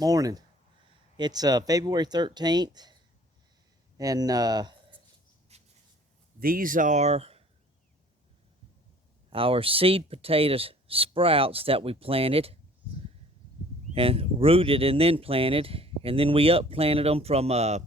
Morning. It's February 13th, and these are our seed potato sprouts that we planted and rooted and then planted, and then we upplanted them from a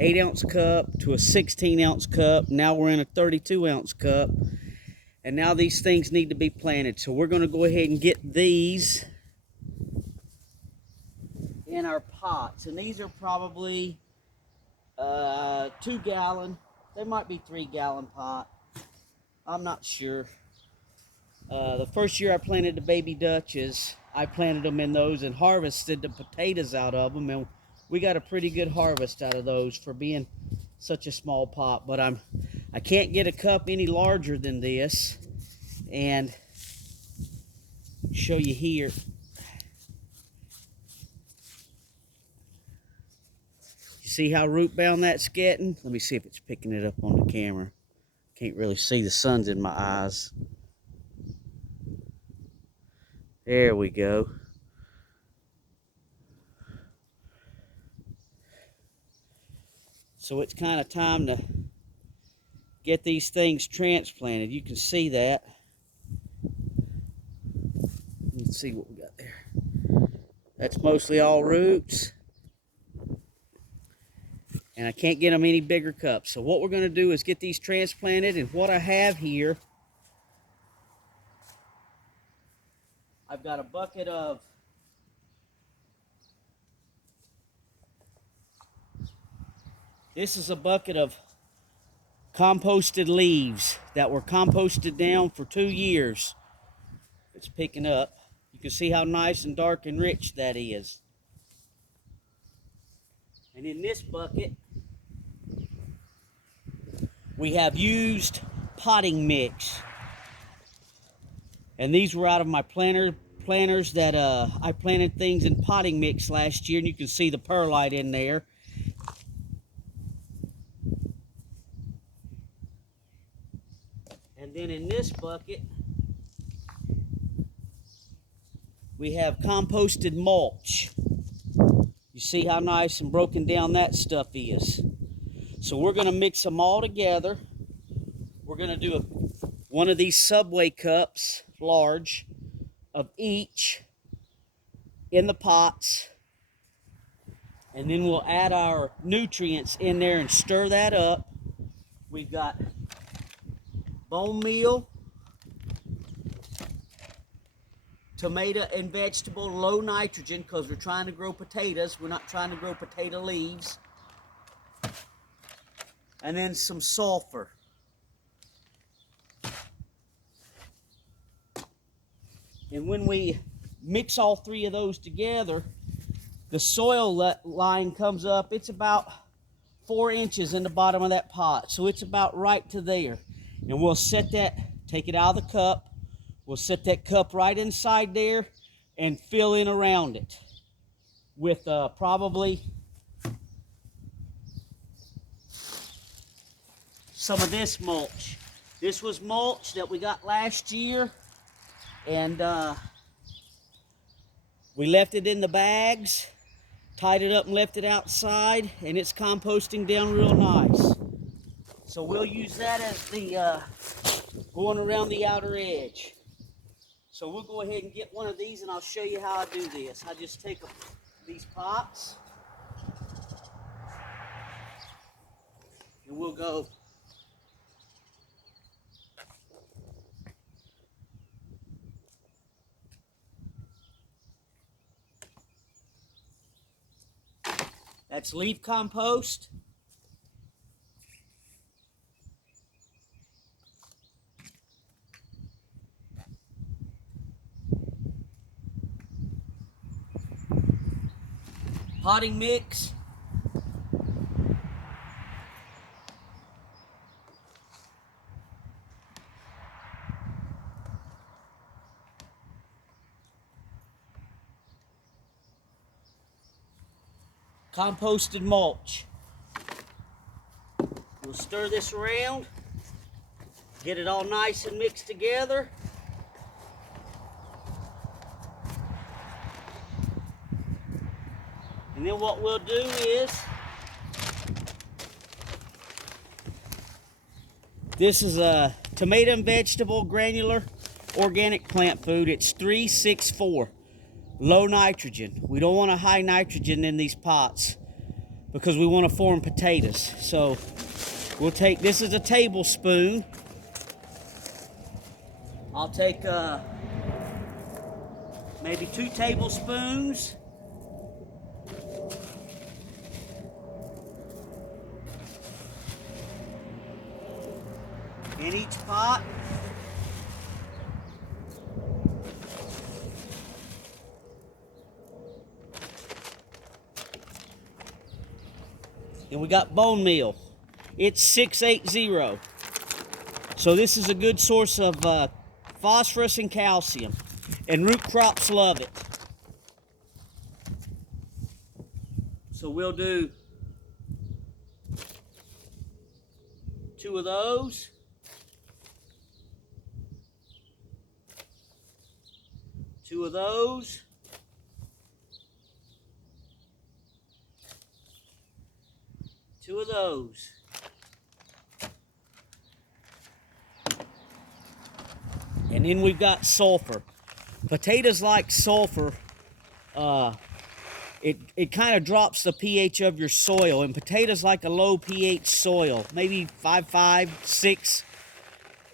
8-ounce cup to a 16-ounce cup. Now we're in a 32-ounce cup, and now these things need to be planted. So we're going to go ahead and get these in our pots, and these are probably 2-gallon. They might be 3-gallon pot. I'm not sure. The first year I planted the baby Dutches, I planted them in those and harvested the potatoes out of them, and we got a pretty good harvest out of those for being such a small pot. But I can't get a cup any larger than this, and show you here. You see how root bound that's getting? Let me see if it's picking it up on the camera. Can't really see, the sun's in my eyes. There we go. So it's kind of time to get these things transplanted. You can see that. Let's see what we got there. That's mostly all roots. And I can't get them any bigger cups. So what we're going to do is get these transplanted. And what I have here, I've got a bucket of composted leaves that were composted down for 2 years. It's picking up. You can see how nice and dark and rich that is. And in this bucket, we have used potting mix. And these were out of my planters that I planted things in potting mix last year, and you can see the perlite in there. And then in this bucket, we have composted mulch. You see how nice and broken down that stuff is. So we're going to mix them all together. We're going to do one of these Subway cups, large, of each in the pots. And then we'll add our nutrients in there and stir that up. We've got bone meal, tomato and vegetable, low nitrogen, because we're trying to grow potatoes. We're not trying to grow potato leaves. And then some sulfur. And when we mix all three of those together, the soil line comes up. It's about 4 inches in the bottom of that pot. So it's about right to there. And we'll set that, take it out of the cup. We'll set that cup right inside there and fill in around it with probably some of this mulch. This was mulch that we got last year, and we left it in the bags, tied it up and left it outside, and it's composting down real nice. So we'll use that as the going around the outer edge. So we'll go ahead and get one of these, and I'll show you how I do this. I just take these pots, and we'll go that's leaf compost. Potting mix. Composted mulch. We'll stir this around, get it all nice and mixed together. And then what we'll do is, this is a tomato and vegetable granular organic plant food. It's 364, low nitrogen. We don't want a high nitrogen in these pots because we want to form potatoes. So we'll take, this is a tablespoon. I'll take maybe 2 tablespoons. In each pot. And we got bone meal. It's 680. So this is a good source of phosphorus and calcium. And root crops love it. So we'll do 2 of those. 2 of those. Two of those. And then we've got sulfur. Potatoes like sulfur. It kind of drops the pH of your soil, and potatoes like a low pH soil, maybe 5.5, 6.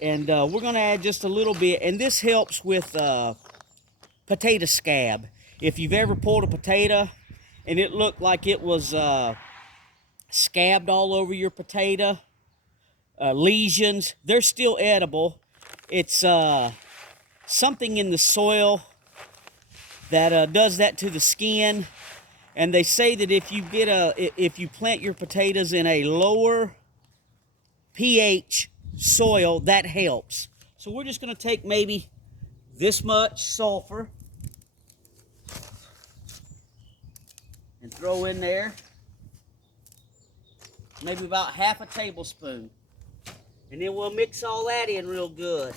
And we're going to add just a little bit, and this helps with potato scab. If you've ever pulled a potato and it looked like it was scabbed all over your potato, lesions, they're still edible. It's something in the soil that does that to the skin. And they say that if you plant your potatoes in a lower pH soil, that helps. So we're just going to take maybe this much sulfur and throw in there maybe about half a tablespoon. And then we'll mix all that in real good.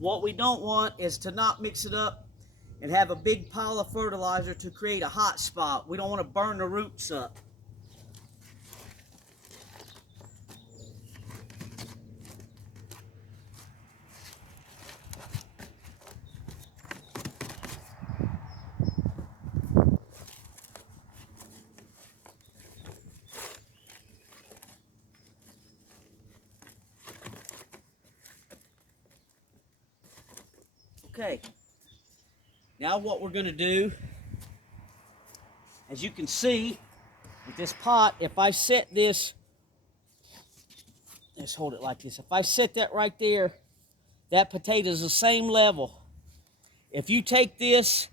What we don't want is to not mix it up and have a big pile of fertilizer to create a hot spot. We don't want to burn the roots up. Okay, now what we're going to do, as you can see with this pot, if I set this, let's hold it like this. If I set that right there, that potato is the same level. If you take this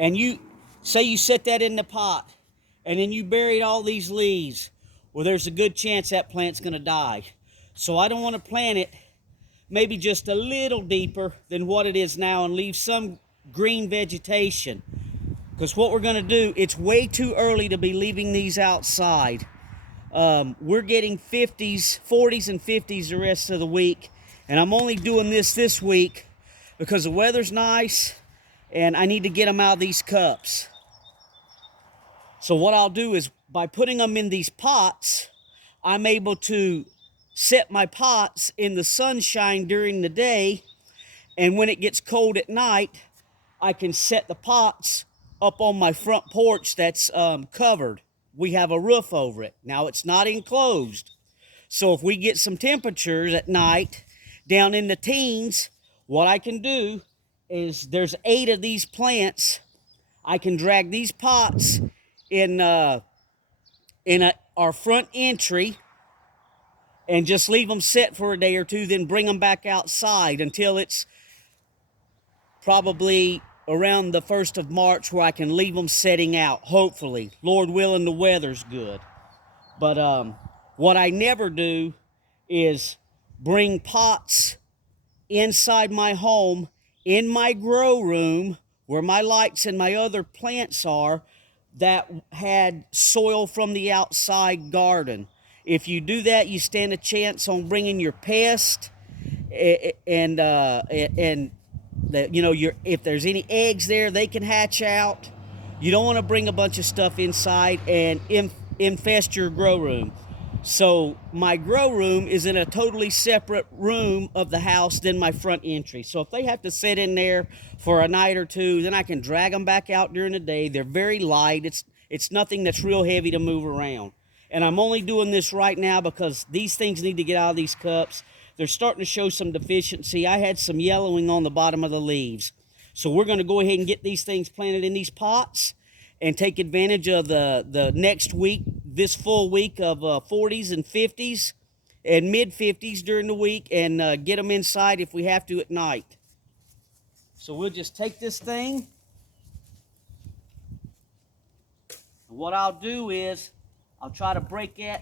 and you say you set that in the pot and then you buried all these leaves, well, there's a good chance that plant's going to die. So I don't want to plant it maybe just a little deeper than what it is now and leave some green vegetation. Because what we're going to do, it's way too early to be leaving these outside. We're getting 50s, 40s, and 50s the rest of the week. And I'm only doing this week because the weather's nice and I need to get them out of these cups. So what I'll do is, by putting them in these pots, I'm able to set my pots in the sunshine during the day, and when it gets cold at night, I can set the pots up on my front porch that's covered. We have a roof over it. Now it's not enclosed. So if we get some temperatures at night down in the teens, what I can do is, there's 8 of these plants. I can drag these pots in our front entry and just leave them set for a day or two, then bring them back outside until it's probably around the 1st of March where I can leave them setting out, hopefully. Lord willing, the weather's good. But what I never do is bring pots inside my home, in my grow room, where my lights and my other plants are, that had soil from the outside garden. If you do that, you stand a chance on bringing your pest and that, you know, if there's any eggs there, they can hatch out. You don't want to bring a bunch of stuff inside and infest your grow room. So my grow room is in a totally separate room of the house than my front entry. So if they have to sit in there for a night or two, then I can drag them back out during the day. They're very light. It's nothing that's real heavy to move around. And I'm only doing this right now because these things need to get out of these cups. They're starting to show some deficiency. I had some yellowing on the bottom of the leaves. So we're going to go ahead and get these things planted in these pots and take advantage of the next week, this full week of 40s and 50s and mid 50s during the week, and get them inside if we have to at night. So we'll just take this thing. And what I'll do is I'll try to break it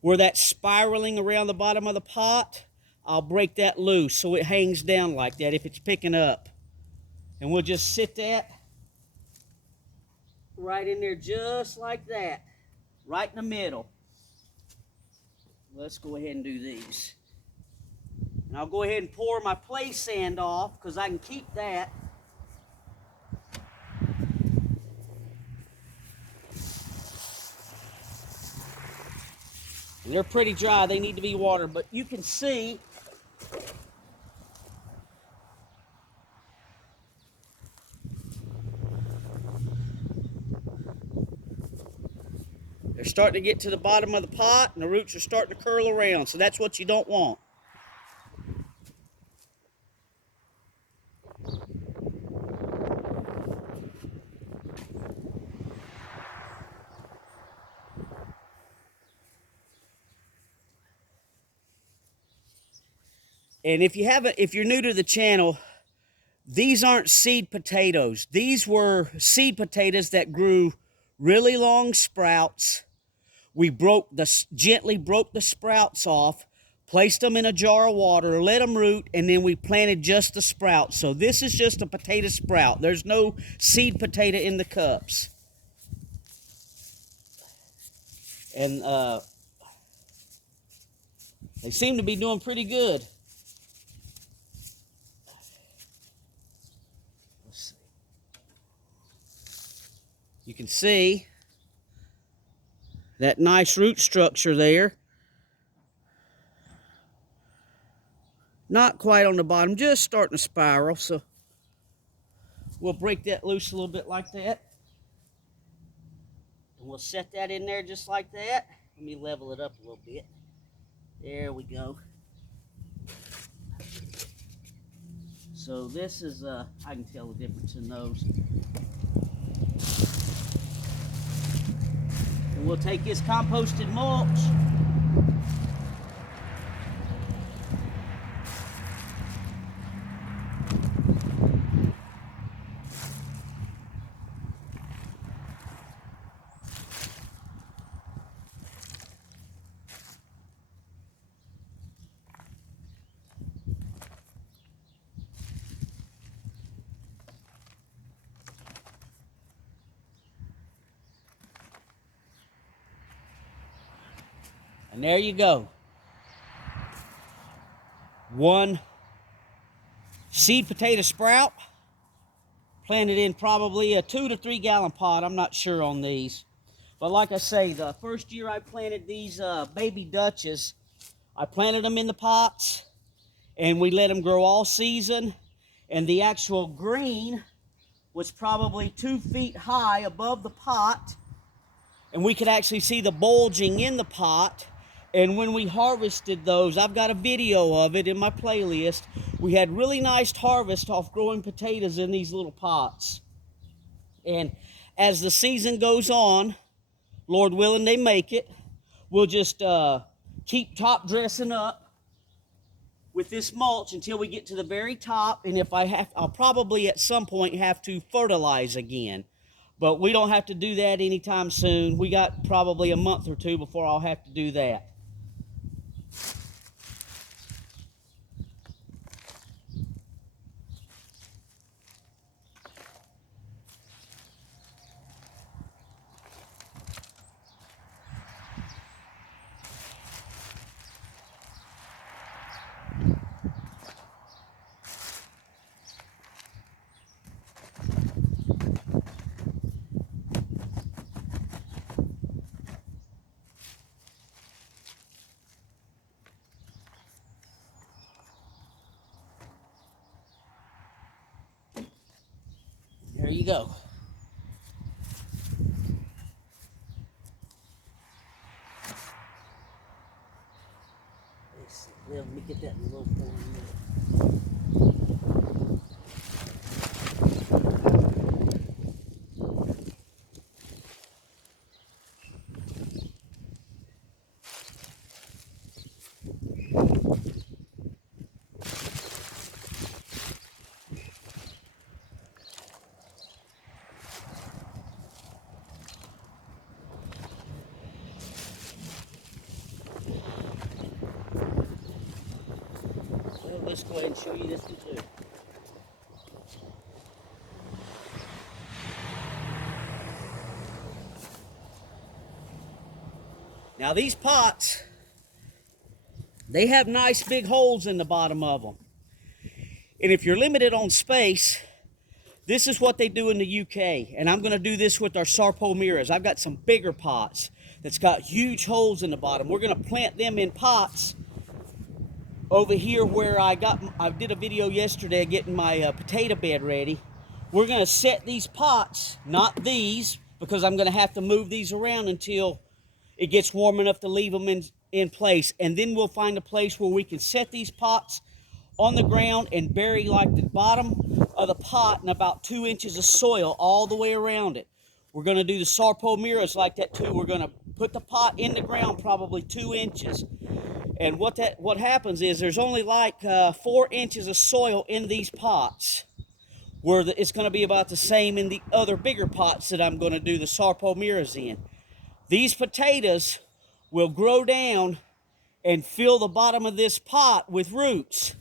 where that's spiraling around the bottom of the pot. I'll break that loose so it hangs down like that if it's picking up. And we'll just sit that right in there just like that, right in the middle. Let's go ahead and do these. And I'll go ahead and pour my play sand off because I can keep that. And they're pretty dry, they need to be watered, but you can see they're starting to get to the bottom of the pot and the roots are starting to curl around, so that's what you don't want. And if you're new to the channel, these aren't seed potatoes. These were seed potatoes that grew really long sprouts. We gently broke the sprouts off, placed them in a jar of water, let them root, and then we planted just the sprouts. So this is just a potato sprout. There's no seed potato in the cups. And they seem to be doing pretty good. Let's see. You can see that nice root structure there. Not quite on the bottom, just starting to spiral. So we'll break that loose a little bit like that. And we'll set that in there just like that. Let me level it up a little bit. There we go. So this is, I can tell the difference in those. And we'll take this composted mulch. And there you go. One seed potato sprout, planted in probably a 2 to 3 gallon pot. I'm not sure on these. But like I say, the first year I planted these baby Dutches, I planted them in the pots and we let them grow all season. And the actual green was probably 2 feet high above the pot. And we could actually see the bulging in the pot. And when we harvested those, I've got a video of it in my playlist. We had really nice harvest off growing potatoes in these little pots. And as the season goes on, Lord willing, they make it, we'll just keep top dressing up with this mulch until we get to the very top. And if I'll probably at some point have to fertilize again. But we don't have to do that anytime soon. We got probably a month or two before I'll have to do that. go. Let's see. Let me get that in a little more. Well, let's go ahead and show you this one too. Now these pots, they have nice big holes in the bottom of them. And if you're limited on space, this is what they do in the UK. And I'm going to do this with our Sarpomiras. I've got some bigger pots that's got huge holes in the bottom. We're going to plant them in pots over here where I did a video yesterday getting my potato bed ready. We're going to set these pots, not these, because I'm going to have to move these around until it gets warm enough to leave them in place. And then we'll find a place where we can set these pots on the ground and bury like the bottom of the pot in about 2 inches of soil all the way around it. We're going to do the Sarpomiras like that too. We're going to put the pot in the ground probably 2 inches. And what happens is there's only like 4 inches of soil in these pots, where it's going to be about the same in the other bigger pots that I'm going to do the Sarpomiras in. These potatoes will grow down and fill the bottom of this pot with roots.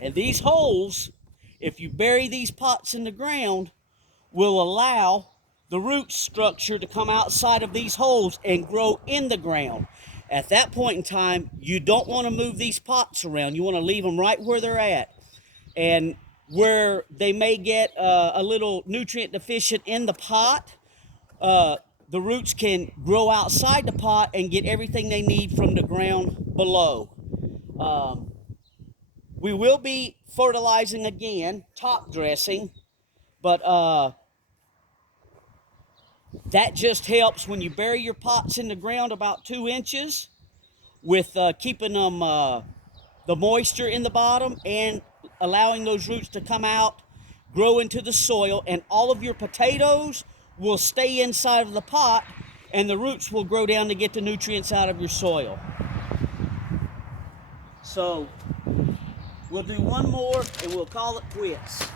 And these holes, if you bury these pots in the ground, will allow the root structure to come outside of these holes and grow in the ground. At that point in time, you don't want to move these pots around. You want to leave them right where they're at. And where they may get a little nutrient deficient in the pot, the roots can grow outside the pot and get everything they need from the ground below. We will be fertilizing again, top dressing, but that just helps when you bury your pots in the ground about 2 inches with keeping them the moisture in the bottom and allowing those roots to come out, grow into the soil, and all of your potatoes will stay inside of the pot and the roots will grow down to get the nutrients out of your soil. So we'll do one more and we'll call it quits.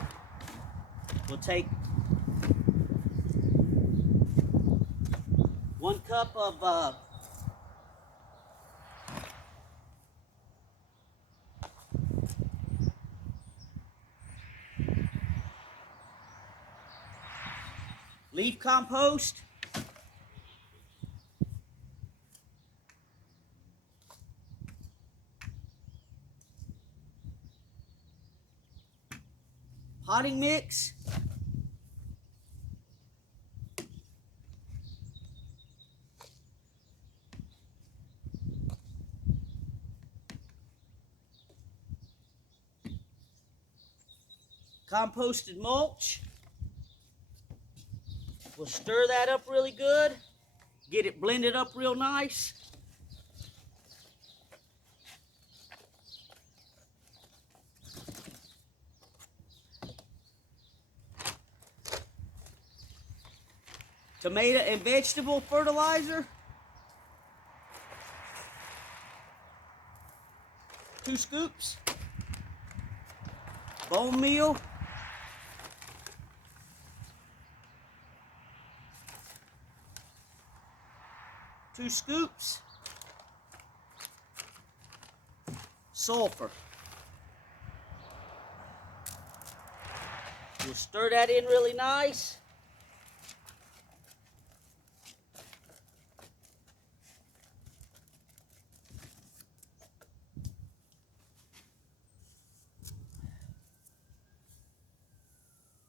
We'll take 1 cup of leaf compost, potting mix, composted mulch. We'll stir that up really good, get it blended up real nice. Tomato and vegetable fertilizer, 2 scoops. Bone meal, 2 scoops. Sulfur. We'll stir that in really nice.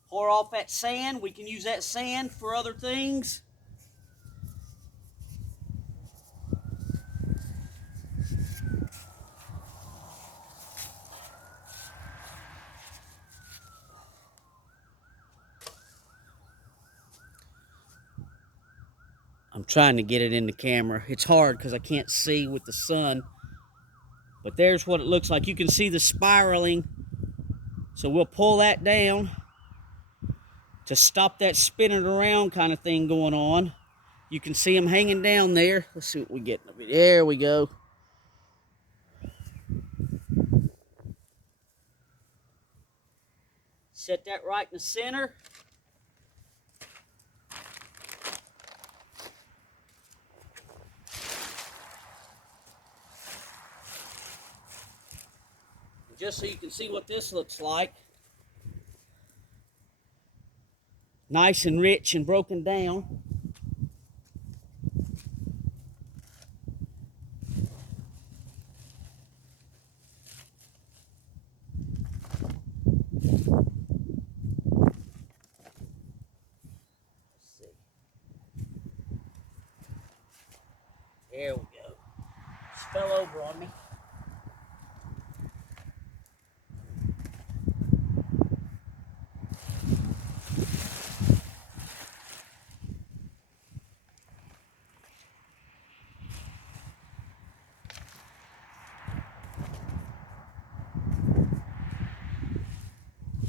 Pour off that sand. We can use that sand for other things. I'm trying to get it in the camera. It's hard because I can't see with the sun. But there's what it looks like. You can see the spiraling. So we'll pull that down to stop that spinning around kind of thing going on. You can see them hanging down there. Let's see what we get. There we go. Set that right in the center. Just so you can see what this looks like. Nice and rich and broken down. There we go. Just fell over on me.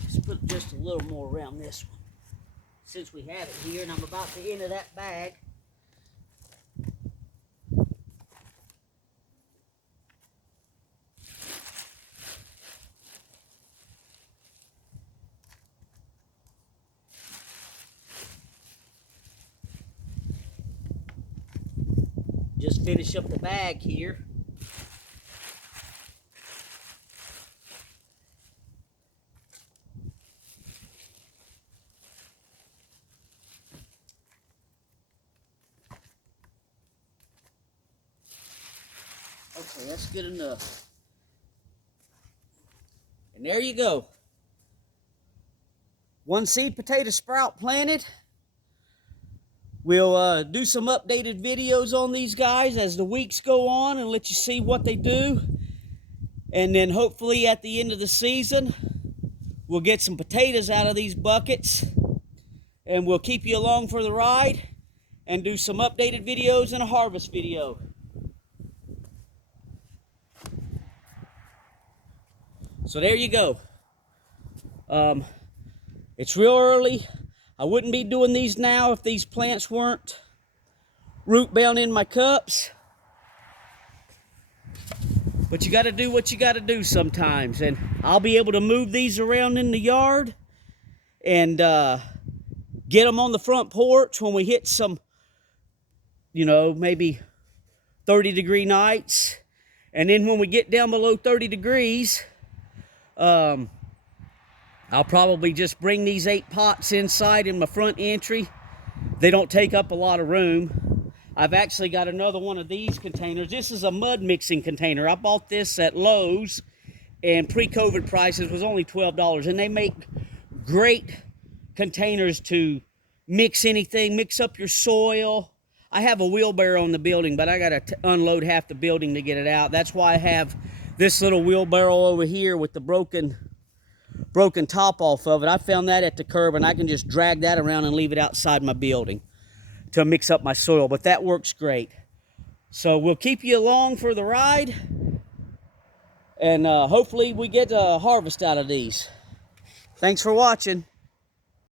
Let's put just a little more around this one. Since we have it here and I'm about to enter that bag. Just finish up the bag here. Okay, that's good enough. And there you go. One seed potato sprout planted. We'll do some updated videos on these guys as the weeks go on and let you see what they do. And then hopefully at the end of the season, we'll get some potatoes out of these buckets. And we'll keep you along for the ride and do some updated videos and a harvest video. So there you go. It's real early. I wouldn't be doing these now if these plants weren't root bound in my cups. But you got to do what you got to do sometimes. And I'll be able to move these around in the yard and get them on the front porch when we hit some, you know, maybe 30-degree nights. And then when we get down below 30 degrees, I'll probably just bring these 8 pots inside in my front entry. They don't take up a lot of room. I've actually got another one of these containers. This is a mud mixing container. I bought this at Lowe's, and pre-COVID prices was only $12. And they make great containers to mix anything, mix up your soil. I have a wheelbarrow in the building, but I got to unload half the building to get it out. That's why I have this little wheelbarrow over here with the broken top off of it. I found that at the curb, and I can just drag that around and leave it outside my building to mix up my soil, but that works great. So we'll keep you along for the ride, and hopefully we get a harvest out of these. Thanks for watching.